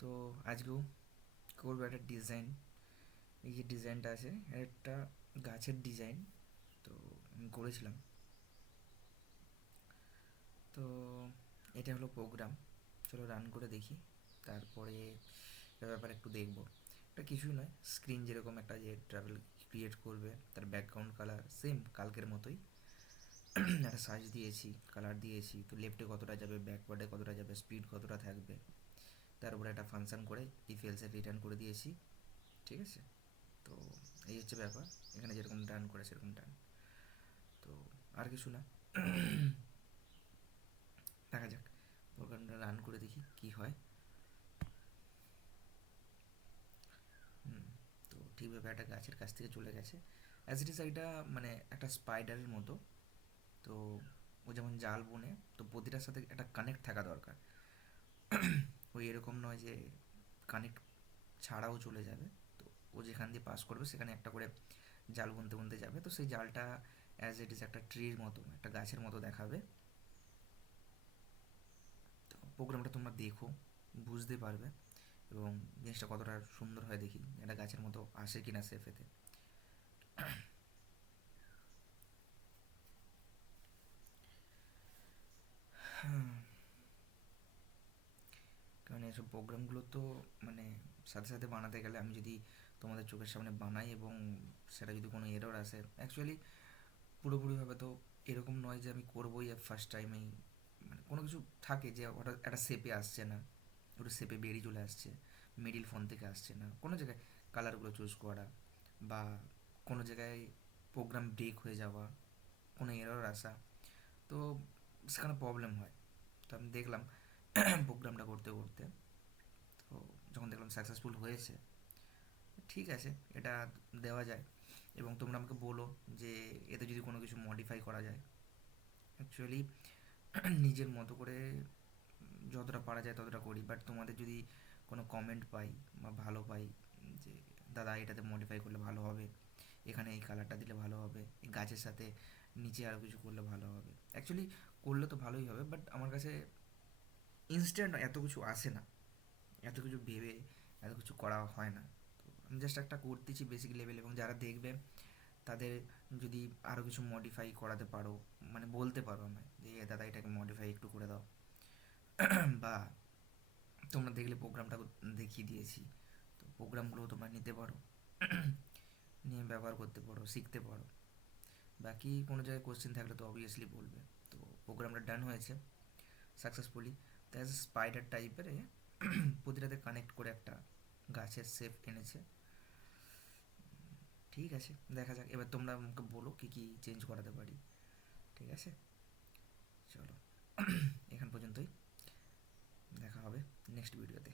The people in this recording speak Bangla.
তো আজকেও করবো একটা ডিজাইন। এই যে ডিজাইনটা আছে একটা গাছের ডিজাইন। তো আমি করেছিলাম। তো এটা হলো প্রোগ্রাম। চলো রান করে দেখি, তারপরে এটার ব্যাপারে একটু দেখবো। এটা কিছুই নয়, স্ক্রিন যেরকম একটা যে ট্রাভেল ক্রিয়েট করবে, তার ব্যাকগ্রাউন্ড কালার সেম কালকের মতোই। একটা সাইজ দিয়েছি, কালার দিয়েছি, তো লেফটে কতটা যাবে, ব্যাকওয়ার্ডে কতটা যাবে, স্পিড কতটা থাকবে, তার উপরে একটা ফাংশন করে ইফ এলসে রিটার্ন করে দিয়েছি। ঠিক আছে, তো এই হচ্ছে ব্যাপার। এখানে যেরকম ডান করে সেরকম ডান। তো আর কিছু না, দেখা যাক, প্রোগ্রামটা রান করে দেখি কি হয়। হুম, তো ঠিকভাবে একটা গাছের কাছ থেকে চলে গেছে। অ্যাজ ইট ইজ এইটা মানে একটা স্পাইডারের মতো। তো ও যেমন জাল বুনে, তো প্রতিটার সাথে একটা কানেক্ট থাকা দরকার। ওই এরকম নয় যে কানেক্ট ছাড়াও চলে যাবে। তো ও যেখান দিয়ে পাস করবে সেখানে একটা করে জাল বুনতে বুনতে যাবে, তো সেই জালটা অ্যাজ ইট ইজ একটা ট্রির মতো, একটা গাছের মতো দেখাবে। তো প্রোগ্রামটা তোমরা দেখো, বুঝতে পারবে এবং জিনিসটা কতটা সুন্দর হয় দেখি, একটা গাছের মতো আসে কিনা সেফেতে। কারণ এসব প্রোগ্রামগুলো তো মানে সাথে সাথে বানাতে গেলে, আমি যদি তোমাদের চোখের সামনে বানাই এবং সেটা যদি কোনো এরর আসে, অ্যাকচুয়ালি পুরোপুরিভাবে তো এরকম নয় যে আমি করবোই ফার্স্ট টাইমেই। মানে কোনো কিছু থাকে যে ওটা একটা শেপে আসছে না, ওটা শেপে বেরিয়ে চলে আসছে, মিডিল ফোন থেকে আসছে না, কোনো জায়গায় কালারগুলো চুজ করা, বা কোনো জায়গায় প্রোগ্রাম ব্রেক হয়ে যাওয়া, কোনো এরর আসা, তো সেখানে প্রবলেম হয়। তো আমি দেখলাম প্রোগ্রামটা করতে করতে, তো যখন দেখলাম সাকসেসফুল হয়েছে, ঠিক আছে, এটা দেওয়া যায়। এবং তোমরা আমাকে বলো যে এতে যদি কোনো কিছু মডিফাই করা যায়। অ্যাকচুয়ালি নিজের মতো করে যতটা পারা যায় ততটা করি, বাট তোমাদের যদি কোনো কমেন্ট পাই বা ভালো পাই যে দাদা এটাতে মডিফাই করলে ভালো হবে, এখানে এই কালারটা দিলে ভালো হবে, এই গাছের সাথে নিচে আরও কিছু করলে ভালো হবে, অ্যাকচুয়ালি করলে তো ভালোই হবে, বাট আমার কাছে ইনস্ট্যান্ট এত কিছু আসে না, এত কিছু ভেবে এত কিছু করা হয় না। তো আমি জাস্ট একটা করতেছি বেসিক লেভেল, এবং যারা দেখবে তাদের যদি আরও কিছু মডিফাই করাতে পারো, মানে বলতে পারো আমায় যে দাদা এটাকে মডিফাই একটু করে দাও, বা তোমরা দেখলে প্রোগ্রামটা দেখিয়ে দিয়েছি, তো প্রোগ্রামগুলো তোমরা নিতে পারো, নিয়ে ব্যবহার করতে পারো, শিখতে পারো। বাকি কোনো জায়গায় কোশ্চেন থাকলে তো অবভিয়াসলি বলবে। তো প্রোগ্রামটা ডান হয়েছে সাকসেসফুলি। তো অ্যাজ স্পাইডার টাইপের প্রতিটাতে কানেক্ট করে একটা গাছের শেপ এনেছে। ঠিক আছে, দেখা যাক, এবার তোমরা আমাকে বলো কী কী চেঞ্জ করাতে পারি। ঠিক আছে, চলো এখান পর্যন্তই, দেখা হবে নেক্সট ভিডিওতে।